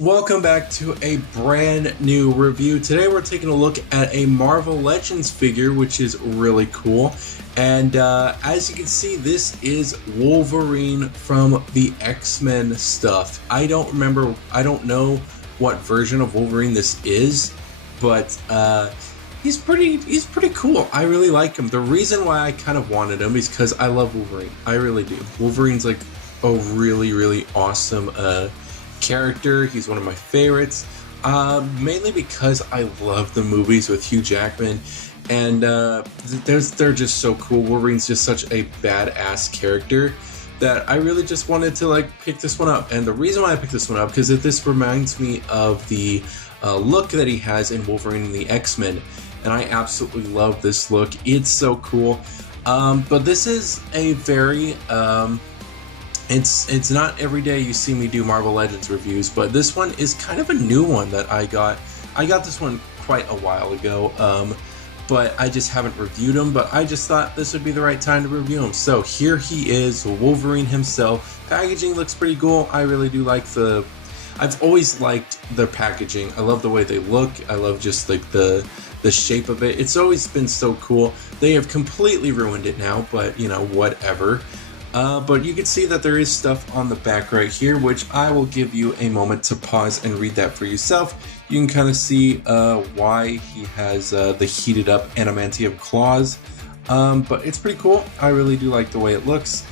Welcome back to a brand new review. Today we're taking a look at a Marvel Legends figure, which is really cool. And as you can see, this is Wolverine from the X-Men stuff. I don't know what version of Wolverine this is, but he's pretty cool. I really like him. The reason why I kind of wanted him is because I love Wolverine. I really do. Wolverine's like a really awesome character. He's one of my favorites, mainly because I love the movies with Hugh Jackman, and they're just so cool. Wolverine's just such a badass character that I really just wanted to pick this one up. And the reason why I picked this one up because this reminds me of the look that he has in Wolverine and the X-Men, and I absolutely love this look. It's so cool. But this is a very It's not every day you see me do Marvel Legends reviews, but this one is kind of a new one that I got. I got this one quite a while ago, but I just haven't reviewed him, but I just thought this would be the right time to review him. So here he is, Wolverine himself. Packaging looks pretty cool. I really do like I've always liked their packaging. I love the way they look. I love just like the shape of it. It's always been so cool. They have completely ruined it now, but you know, whatever. But you can see that there is stuff on the back right here, which I will give you a moment to pause and read that for yourself. You can kind of see why he has the heated up adamantium claws, but it's pretty cool. I really do like the way it looks.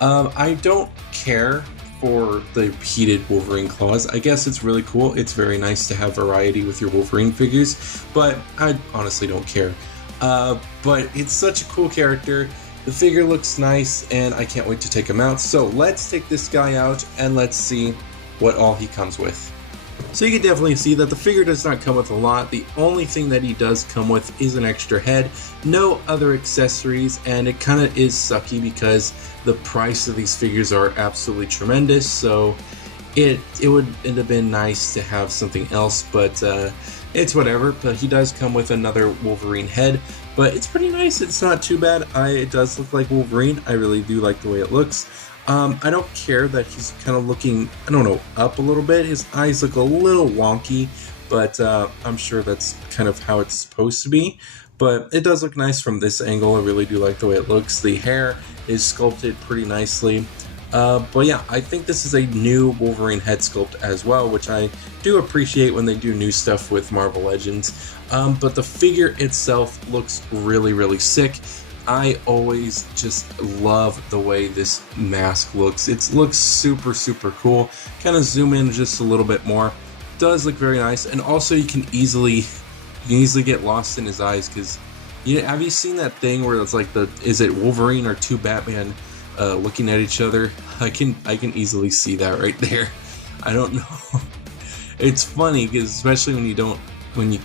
I don't care for the heated Wolverine claws. I guess it's really cool. It's very nice to have variety with your Wolverine figures, but I honestly don't care. But it's such a cool character. The figure looks nice, and I can't wait to take him out. So let's take this guy out, and let's see what all he comes with. So you can definitely see that the figure does not come with a lot. The only thing that he does come with is an extra head, no other accessories, and it kind of is sucky because the price of these figures are absolutely tremendous. So it would have been nice to have something else, but it's whatever. But he does come with another Wolverine head, but it's pretty nice. It's not too bad. It does look like Wolverine. I really do like the way it looks. I don't care that he's kind of looking, I don't know, up a little bit. His eyes look a little wonky, but I'm sure that's kind of how it's supposed to be. But it does look nice from this angle. I really do like the way it looks. The hair is sculpted pretty nicely. But yeah, I think this is a new Wolverine head sculpt as well, which I do appreciate when they do new stuff with Marvel Legends. But the figure itself looks really sick. I always just love the way this mask looks. It looks super cool. Kind of zoom in just a little bit more. It does look very nice, and also you can easily get lost in his eyes, because have you seen that thing where it's like is it Wolverine or two Batman looking at each other? I can easily see that right there. I don't know. It's funny because especially when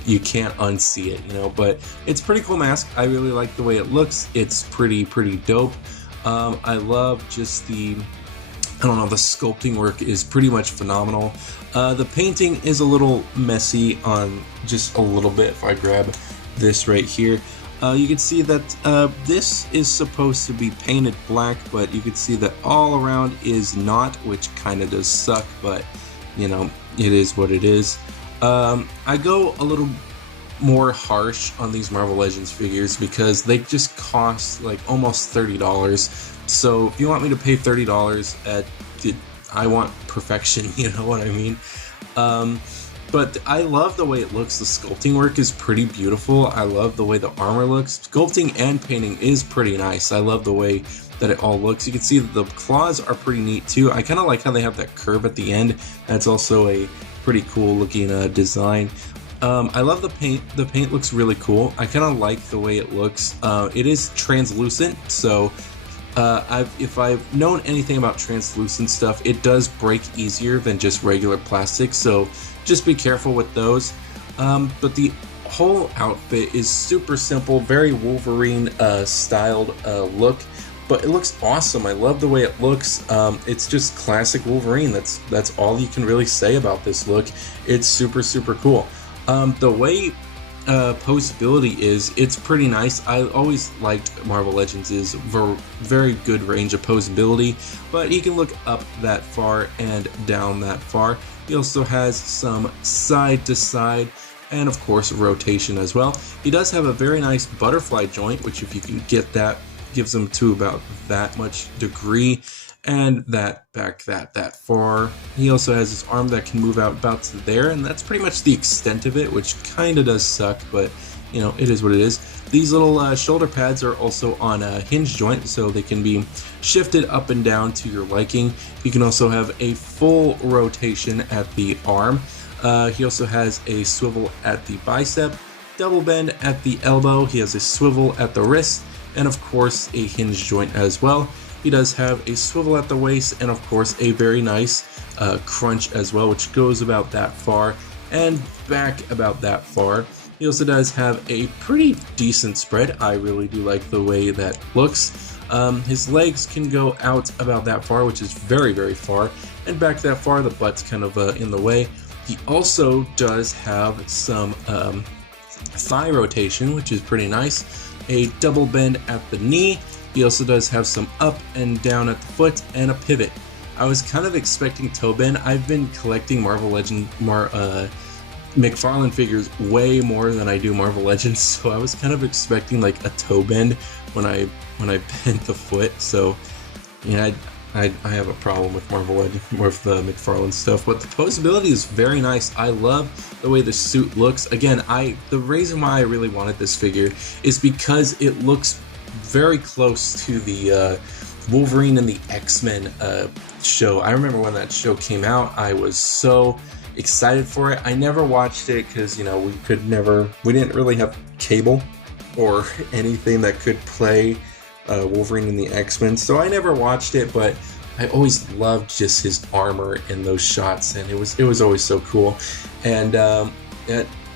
you can't unsee it, but it's a pretty cool mask. I really like the way it looks. It's pretty dope. I love just the sculpting work is pretty much phenomenal. The painting is a little messy on just a little bit. If I grab this right here, you can see that this is supposed to be painted black, but you can see that all around is not, which kind of does suck, but it is what it is. I go a little more harsh on these Marvel Legends figures because they just cost like almost $30. So if you want me to pay $30, I want perfection, you know what I mean? But I love the way it looks. The sculpting work is pretty beautiful. I love the way the armor looks. Sculpting and painting is pretty nice. I love the way that it all looks. You can see that the claws are pretty neat too. I kind of like how they have that curve at the end. That's also a pretty cool looking design. I love the paint. The paint looks really cool. I kind of like the way it looks. It is translucent, so if I've known anything about translucent stuff, it does break easier than just regular plastic, so just be careful with those. But the whole outfit is super simple, very Wolverine styled look, but it looks awesome. I love the way it looks. It's just classic Wolverine. That's all you can really say about this look. It's super cool. The way posability is, it's pretty nice. I always liked Marvel Legends' very good range of posability, but he can look up that far and down that far. He also has some side to side and of course rotation as well. He does have a very nice butterfly joint, which if you can get that, gives him to about that much degree, and that back that far. He also has his arm that can move out about to there, and that's pretty much the extent of it, which kind of does suck, but you know, it is what it is. These little shoulder pads are also on a hinge joint, so they can be shifted up and down to your liking. You can also have a full rotation at the arm. He also has a swivel at the bicep, double bend at the elbow, he has a swivel at the wrist, and of course a hinge joint as well. He does have a swivel at the waist and of course a very nice crunch as well, which goes about that far and back about that far. He also does have a pretty decent spread. I really do like the way that looks. His legs can go out about that far, which is very, very far, and back that far. The butt's kind of in the way. He also does have some thigh rotation, which is pretty nice. A double bend at the knee. He also does have some up and down at the foot and a pivot. I was kind of expecting toe bend. I've been collecting Marvel Legend McFarlane figures way more than I do Marvel Legends, so I was kind of expecting like a toe bend when I bent the foot. So yeah, I have a problem with Marvel Legends, with the McFarlane stuff, but the posability is very nice. I love the way the suit looks. Again, the reason why I really wanted this figure is because it looks very close to the Wolverine and the X-Men show. I remember when that show came out, I was so excited for it. I never watched it because, you know, we didn't really have cable or anything that could play Wolverine and the X-Men, so I never watched it, but I always loved just his armor in those shots, and it was always so cool. And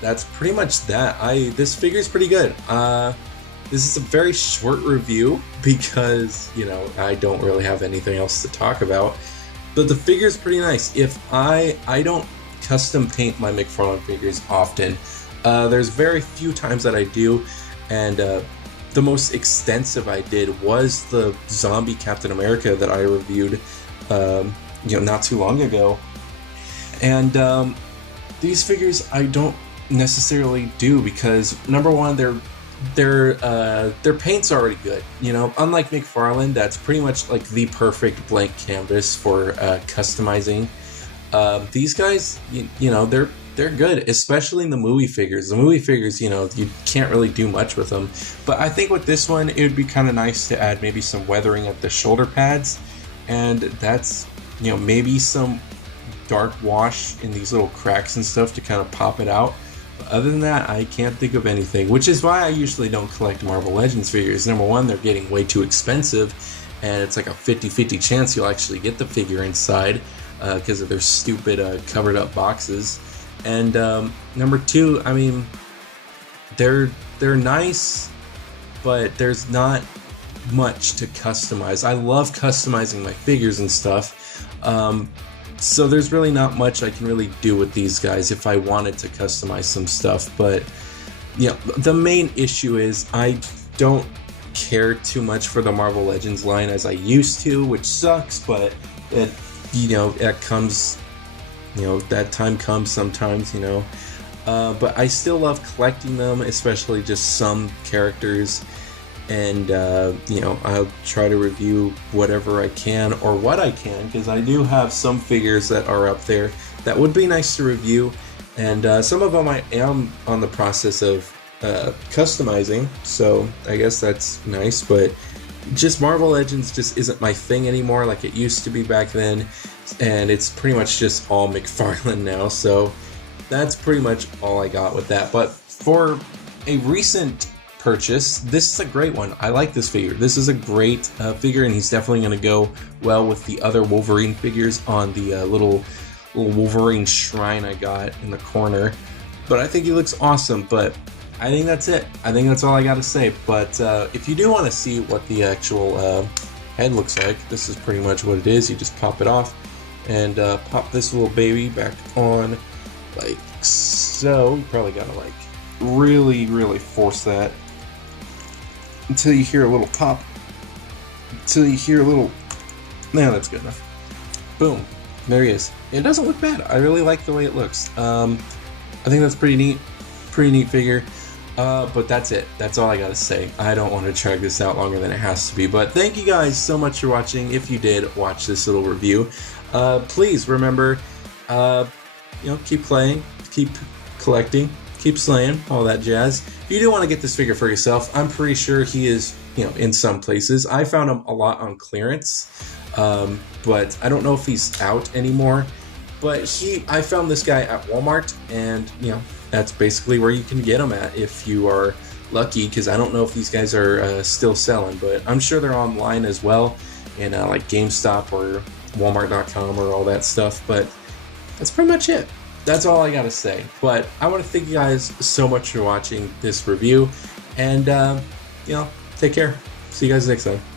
that's pretty much that. This figure is pretty good. This is a very short review because, you know, I don't really have anything else to talk about, but the figure is pretty nice. If I don't custom paint my McFarlane figures often. There's very few times that I do, and the most extensive I did was the zombie Captain America that I reviewed, you know, not too long ago. And these figures I don't necessarily do because, number one, their paint's already good. You know, unlike McFarlane, that's pretty much like the perfect blank canvas for customizing. These guys, you know, they're good, especially in the movie figures. The movie figures, you know, you can't really do much with them. But I think with this one, it would be kind of nice to add maybe some weathering at the shoulder pads, and that's, you know, maybe some dark wash in these little cracks and stuff to kind of pop it out. But other than that, I can't think of anything, which is why I usually don't collect Marvel Legends figures. Number one, they're getting way too expensive, and it's like a 50-50 chance you'll actually get the figure inside because of their stupid covered up boxes. And number two, I mean, they're nice, but there's not much to customize. I love customizing my figures and stuff, so there's really not much I can really do with these guys if I wanted to customize some stuff. But yeah, the main issue is I don't care too much for the Marvel Legends line as I used to, which sucks, but it, you know, it comes, you know, that time comes sometimes, you know. But I still love collecting them, especially just some characters. And, you know, I'll try to review whatever I can or what I can, because I do have some figures that are up there that would be nice to review. And some of them I am on the process of customizing, so I guess that's nice. But just Marvel Legends just isn't my thing anymore like it used to be back then. And it's pretty much just all McFarlane now, so that's pretty much all I got with that. But for a recent purchase, this is a great one. I like this figure. This is a great figure, and he's definitely going to go well with the other Wolverine figures on the little Wolverine shrine I got in the corner. But I think he looks awesome. But I think that's it. I think that's all I got to say. But if you do want to see what the actual head looks like, this is pretty much what it is. You just pop it off and pop this little baby back on like so. You probably gotta like really force that until you hear a little pop. Until you hear a little... Yeah, that's good enough. Boom. There he is. It doesn't look bad. I really like the way it looks. I think that's pretty neat. Pretty neat figure. But that's it. That's all I gotta say. I don't want to drag this out longer than it has to be. But thank you guys so much for watching. If you did watch this little review, please remember, keep playing, keep collecting, keep slaying, all that jazz. If you do want to get this figure for yourself, I'm pretty sure he is, in some places. I found him a lot on clearance, but I don't know if he's out anymore. But I found this guy at Walmart, and that's basically where you can get them at if you are lucky, because I don't know if these guys are still selling, but I'm sure they're online as well, in like GameStop or Walmart.com or all that stuff. But that's pretty much it. That's all I gotta say. But I want to thank you guys so much for watching this review, and take care. See you guys next time.